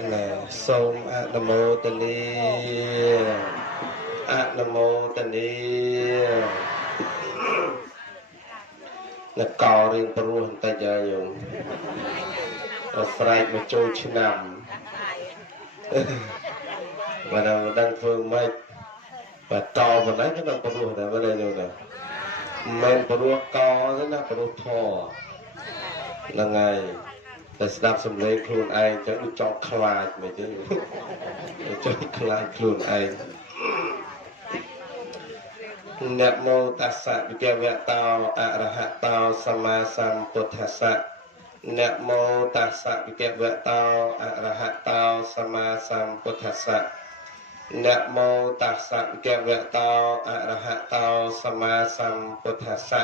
សូមអនុមោទនាអនុមោទនាអ្នកករៀងព្រោះបន្តិចហើយយំស្រែកមកចូលឆ្នាំបាទមិនដឹងធ្វើម៉េចបាទតប៉ុណ្ណាគឺដល់ព្រោះតែមិនដឹងណាមិនព្រោះកទេណាព្រោះធហ្នឹងហើយតែស្ដាប់សំឡេងខ្លួនឯងចឹងដូចចង់ខ្លាចមិនទេចង់ខ្លាចខ្លួនឯងណាមោតាសៈវិជ្ជវតោអរហតោសម្មាសម្ពុទ្ធស្សៈណាមោតាសៈវិជ្ជវតោអរហតោសម្មាសម្ពុទ្ធស្សៈណាមោតាសៈវិជ្ជវតោអរហតោសម្មាសម្ពុទ្ធស្សៈ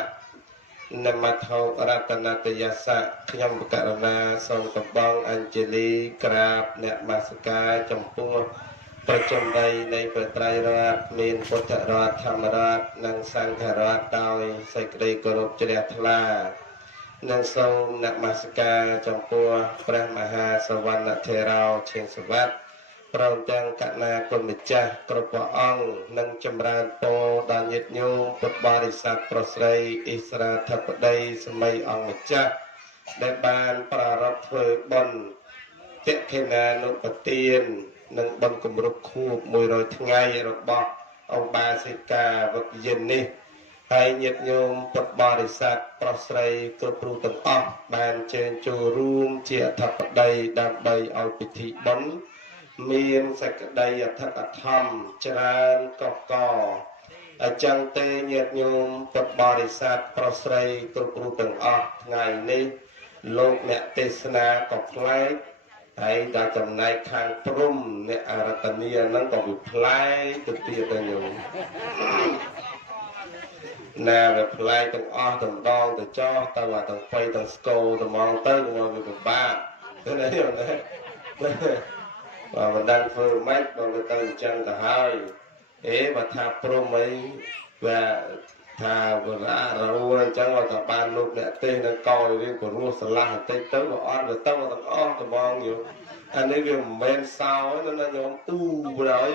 នមថោរតនតយសៈខ្ញុំបករណាសូមកំបងអញ្ជលីក្រាបអ្នកមាសការចំពោះប្រជុំដីនៃព្រះត្រៃរតន៍មានពុទ្ធរដ្ឋធម្មរដ្ឋនិងសង្ឃរដ្ឋដោយសេចក្តីគោរពជ្រះថ្លានិងសូមនមស្ការចំពោះព្រះមហាសវណ្ណថេរោឈៀងសវត្តព្រមទាំងកណាគុណម្ចាស់គ្រប់ព្រះអង្គនិងចម្រើនពរដល់ញាតិញោមពុទ្ធបរិស័ទប្រុសស្រីអ៊ីស្រាធិបតីសម័យអង្គម្ចាស់ដែលបានប្រារព្ធធ្វើបុណ្យទក្ខិណានុបទាននិងបុណ្យគម្រប់ខួប100ថ្ងៃរបស់អង្គបាសិកាវគ្គយិននេះហើយញាតិញោមពុទ្ធបរិស័ទប្រុសស្រីគ្រប់រូបទាំងអស់បានជើញចូលរួមជាអធិបតីដើម្បីឲ្យពិធីបុណ្យមានសេចក្តីអធិកធម៌ច្រើនកកកអញ្ចឹងទេញាតិញោមពុទ្ធបរិស័ទប្រុសស្រីគ្រប់រូបទាំងអស់ថ្ងៃនេះលោកអ្នកទេសនាក៏ប្លែកហើយដល់ចំណែកខាងព្រំអ្នកអរតនីហ្នឹងក៏វាប្លែកទៅទៀតទៅញោមណាវាប្លែកទាំងអស់ទាំងដងទៅចោះទៅអាទាំងបីទាំងស្គរទៅមកទៅមកវាពិបាកទៅណាញោមណាបើមិនដឹងធ្វើម៉េចបើវាទៅអញ្ចឹងទៅហើយបើថាព្រំអីវាថាវរៈរੂអញ្ចឹងឲ្យតែបានលោកអ្នកទេសនឹងកយរៀងព្រោះស្រឡះបន្តិចទៅក៏អត់វាទៅទាំងអស់ត្មងយល់អានេះវាមិនមែនសោទេណាញោមអ៊ូបណ្ដោយ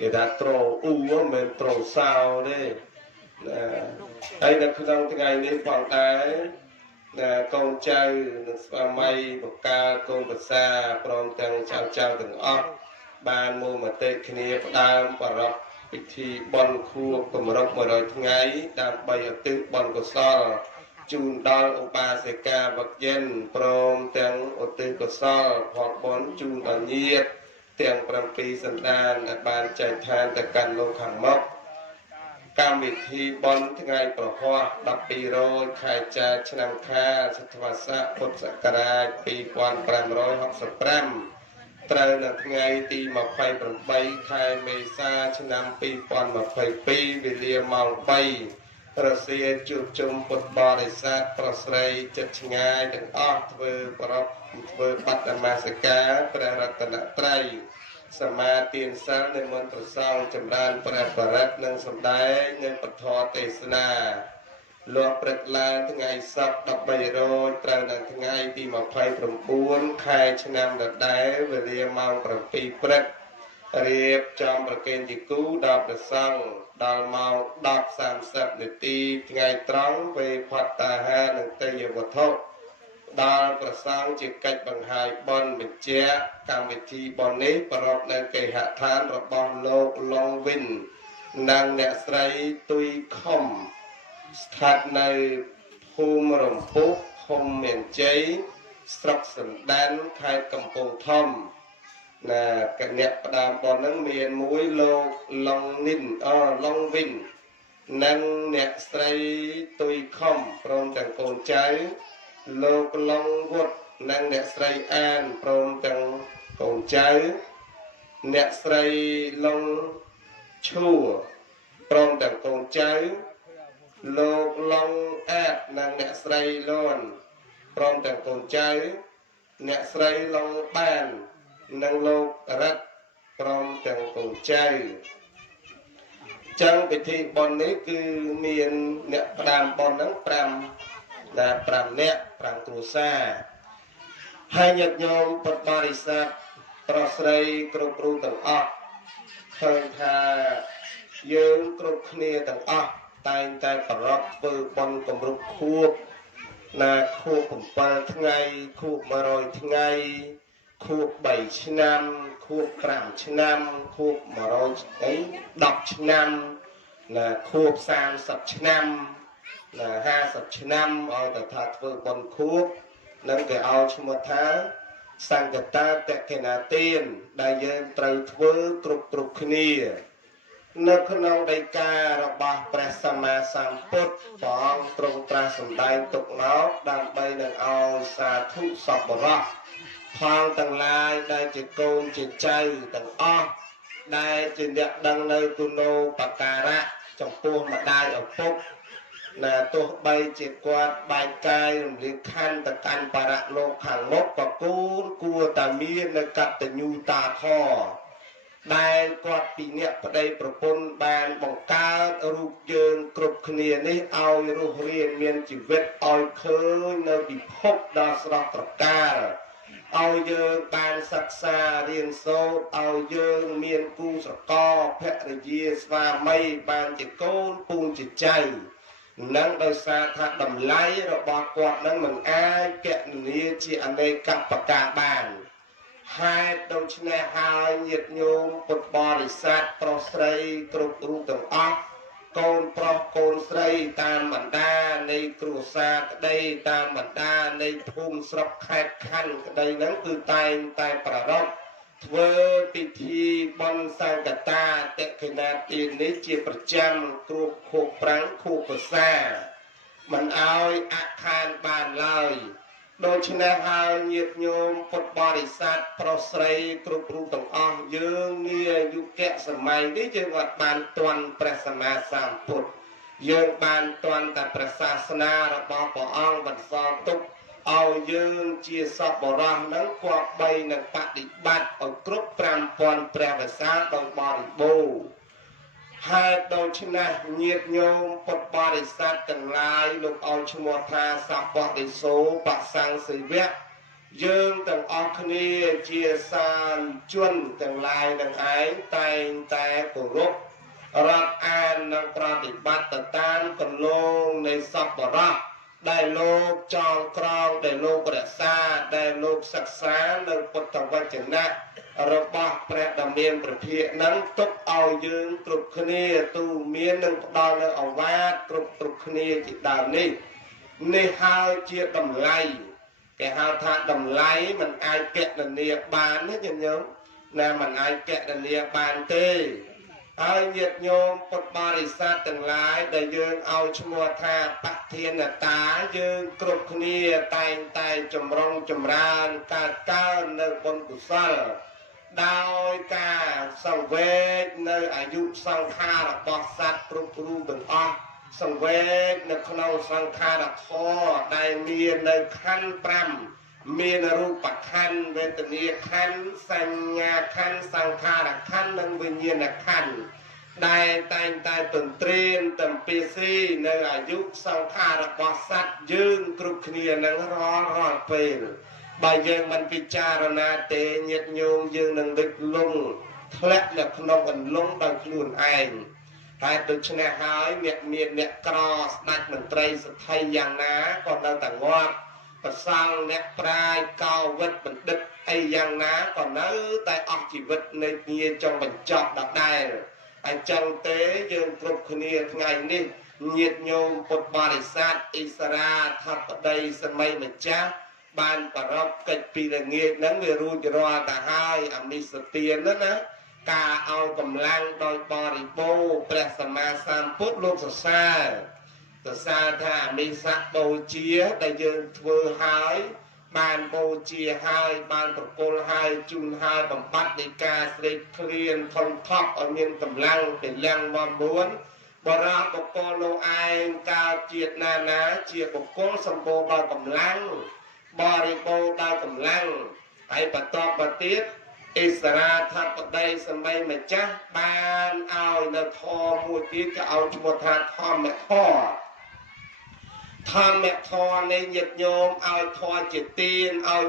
គេថាត្រោអ៊ូមិនមែនត្រោសោទេណាហើយនៅក្នុងថ្ងៃនេះផងដែរកូនចៅនិងស្វាមីបកាកូនប្រសាព្រមទាំងចៅទាំងអស់បានមកមតិគ្នាផ្ដើមប្រារព្ធពិធីបុណ្យខួបគម្រប់100ថ្ងៃដើម្បីឧទ្ទិសបុណ្យកុសលជូនដល់ឧបាសិកាវគ្គយិនព្រមទាំងឧទ្ទិសកុសលផលបុណ្យជូនដល់ញាតិទាំង7សន្តានដែលបានចែកឋានទៅកាន់លោកខាងមុខកម្មវិធីបុណ្យថ្ងៃប្រហោះ12រោចខែចែកឆ្នាំខាលសតវត្សរ៍ពុទ្ធសករាជ2565ត្រូវនៅថ្ងៃទី28ខែមេសាឆ្នាំ2022វេលាម៉ោង3រសៀលជួបជុំពុទ្ធបរិស័ទប្រុសស្រីចិត្តឆ្ងាយទាំងអស់ធ្វើបដិមាសិកាព្រះរតនត្រ័យសមាទានសិលនិមន្តប្រសងចម្រើនព្រះបរិត្តនិងសម្ដែងនៅពធទេសនាលោកព្រឹកឡើងថ្ងៃសុក្រ13រោចត្រូវនៅថ្ងៃទី29ខែឆ្នាំដដែលវេលាម៉ោង7ព្រឹករៀបចំប្រគេនជាគូដល់ព្រះសង្ឃដល់ម៉ោង10:30នាទីថ្ងៃត្រង់ពេលផាត់តាហារនិងទេយ្យវត្ថុដល់ព្រះសង្ឃជាកិច្ចបង្ហាញបុណ្យបញ្ជាក់កម្មវិធីបុណ្យនេះប្រពនៅគេហដ្ឋានរបស់លោកឡុងវិននិងអ្នកស្រីទុយខុំស្ថិតនៅភូមិរំពុះឃុំមានជ័យស្រុកសណ្ដានខេត្តកំពង់ធំណាកញ្ញាផ្ដើមបុណ្យហ្នឹងមានមួយលោកឡុងវិននិងអ្នកស្រីទុយខុំព្រមទាំងកូនចៅលោកឡុងវុតនិងអ្នកស្រីអានព្រមទាំងកូនចៅអ្នកស្រីឡុងឈួរព្រមទាំងកូនចៅលោកឡុងអាតនិងអ្នកស្រីលួនព្រមទាំងកូនចៅអ្នកស្រីឡុងបាននិងលោករ៉ាត់ព្រមទាំងកូនចៅចឹងពិធីបុណ្យនេះគឺមានអ្នកផ្ដើមបុណ្យហ្នឹង5អ្នក5គ្រួសារ ហើយញាតិញោមពុទ្ធបរិស័ទប្រុសស្រីគ្រប់រូបទាំងអស់ឃើញថាយើងគ្រប់គ្នាទាំងអស់តែងតែប្រកបធ្វើបុណ្យគម្រប់ខួបណាខួប7ថ្ងៃខួប100ថ្ងៃខួប3ឆ្នាំខួប5ឆ្នាំខួប10ឆ្នាំណាខួប30ឆ្នាំណា50ឆ្នាំឲ្យតែថាធ្វើបុណ្យខួបនឹងគេឲ្យឈ្មោះថាសង្កតាតកេណាទានដែលយើងត្រូវធ្វើគ្រប់គ្នានៅក្នុងដីការបស់ព្រះសម្មាសម្ពុទ្ធព្រះអង្គទ្រង់ត្រាស់សម្ដែងទុកមកដើម្បីនឹងឲ្យសាធុសប្បុរសផងទាំងឡាយដែលជាកូនជាចៅទាំងអស់ដែលជាអ្នកដឹងនៅគុណូបការៈចំពោះម្ដាយឪពុកណាទោះបីជាគាត់បែកកាយរំលៀងខណ្ឌទៅកាន់បរលោកខាងមុខក៏គួរតែមាននៅកតញ្ញូតាធម៌ដែលគាត់ពីអ្នកប្តីប្រពន្ធបានបង្កើតរូបយើងគ្រប់គ្នានេះឲ្យរស់រានមានជីវិតឲ្យឃើញនៅពិភពដ៏ស្រស់ត្រកាលឲ្យយើងបានសិក្សារៀនសូត្រឲ្យយើងមានគូស្រករភរិយាស្វាមីបានជាកូនពូនជាចៅនឹងដោយសារថាតម្លៃរបស់គាត់នឹងមិនអាចកណនាជាអនេកបការបានហេតុដូច្នេះហើយញាតិញោមពុទ្ធបរិស័ទប្រុសស្រីគ្រប់រូបទាំងអស់កូនប្រុសកូនស្រីតាមបណ្ដានៃគ្រួសារក្តីតាមបណ្ដានៃភូមិស្រុកខេត្តខណ្ឌក្តីហ្នឹងគឺតែងតែប្រារព្ធធ្វើពិធីបុណ្យសង្កតាតកេណាទាននេះជាប្រចាំគ្រប់ខួបប្រាំងខួបវស្សាមិនឲ្យអខានបានឡើយដូច្នេះហើយញាតិញោមពុទ្ធបរិស័ទប្រុសស្រីគ្រប់រូបទាំងអស់យើងនាយុគសម័យនេះយើងអត់បានទាន់ព្រះសម្មាសម្ពុទ្ធយើងបានទាន់តែព្រះសាសនារបស់ព្រះអង្គបន្សល់ទុកឲ្យយើងជាសពបរោះនឹងគប្បីនឹងបដិបត្តិឲ្យគ្រប់5000ព្រះវស្សាដោយបរិបូរណ៍ហើយដូច្នេះញាតិញោមពុទ្ធបរិស័ទទាំងឡាយលោកឲ្យឈ្មោះថាសពតិសោបសង្ឃសិវៈយើងទាំងអស់គ្នាជាសានជនទាំងឡាយនឹងឯងតែងតែគោរពរាប់អាននិងប្រតិបត្តិទៅតាមគន្លងនៃសពបរោះដែលលោកចងក្រងដែលលោករក្សាដែលលោកសិក្សានៅពុទ្ធវចនៈរបស់ព្រះដ៏មានព្រះភិក្ខនឹងទុកឲ្យយើងគ្រប់គ្នាទូមាននឹងផ្ដល់នៅអវាទគ្រប់គ្នាជាដើមនេះហើយជាតម្លៃគេហៅថាតម្លៃមិនអាចកណនាបានទេញោមណាមិនអាចកណនាបានទេហើយញាតិញោមពុទ្ធបរិស័ទទាំងឡាយដែលយើងឲ្យឈ្មោះថាបធានតាយើងគ្រប់គ្នាតែងតែចម្រុងចម្រើនកើតនៅបុណ្យកុសលដោយការសង្វេគនៅអាយុសង្ខាររបស់សត្វគ្រប់រូបទាំងអស់សង្វេគនៅក្នុងសង្ខារធម៌ដែលមាននៅខណ្ឌ5មានរូបខណ្ឌវេទនាខណ្ឌសញ្ញាខណ្ឌសង្ខារខណ្ឌនិងវិញ្ញាណខណ្ឌដែលតែងតែទន្ទ្រានតំពីស៊ីនៅអាយុសង្ខាររបស់សត្វយើងគ្រប់គ្នានឹងរាល់ពេលបើយើងមិនពិចារណាទេញាតិញោមយើងនឹងដឹកលងធ្លាក់នៅក្នុងអន្លង់ដោយខ្លួនឯងតែដូច្នេះហើយអ្នកមានអ្នកក្រស្ដេចមន្ត្រីសទ្ធិយ៉ាងណាក៏នៅតែងាប់ប្រសង់អ្នកប្រាជ្ញកោវិតបណ្ឌិតអីយ៉ាងណាក៏នៅតែអស់ជីវិតនៅងារចុងបញ្ចប់ដដែលអញ្ចឹងទេយើងគ្រប់គ្នាថ្ងៃនេះញាតិញោមពុទ្ធបរិស័ទអិសរាធិបតីសម័យម្ចាស់បានប្រពកិច្ចពីល្ងាចហ្នឹងវារួចរាល់ទៅហើយអមិសទានណាការឲ្យកម្លាំងដោយបរិបូរណ៍ព្រះសម្មាសម្ពុទ្ធលោកសរសើរថាអមិសបូជាដែលយើងធ្វើហើយបានបូជាហើយបានប្រគល់ហើយជូនហើយបំបត្តិនៃការស្រេកឃ្លានធំថប់ឲ្យមានកម្លាំងពលំមមួនបរាបុគ្គលនោះឯងកើតជាតិណាជាបុគ្គលសម្បូរដោយកម្លាំងបរិបូរណ៍ដោយកម្លាំងហើយបន្តមកទៀតអិសរាធិបតីសម័យម្ចាស់បានឲ្យនៅធម៌មួយទៀតក៏ឲ្យឈ្មោះថាធម្មធម៌នៃញាតិញោមឲ្យធម៌ជាទានឲ្យ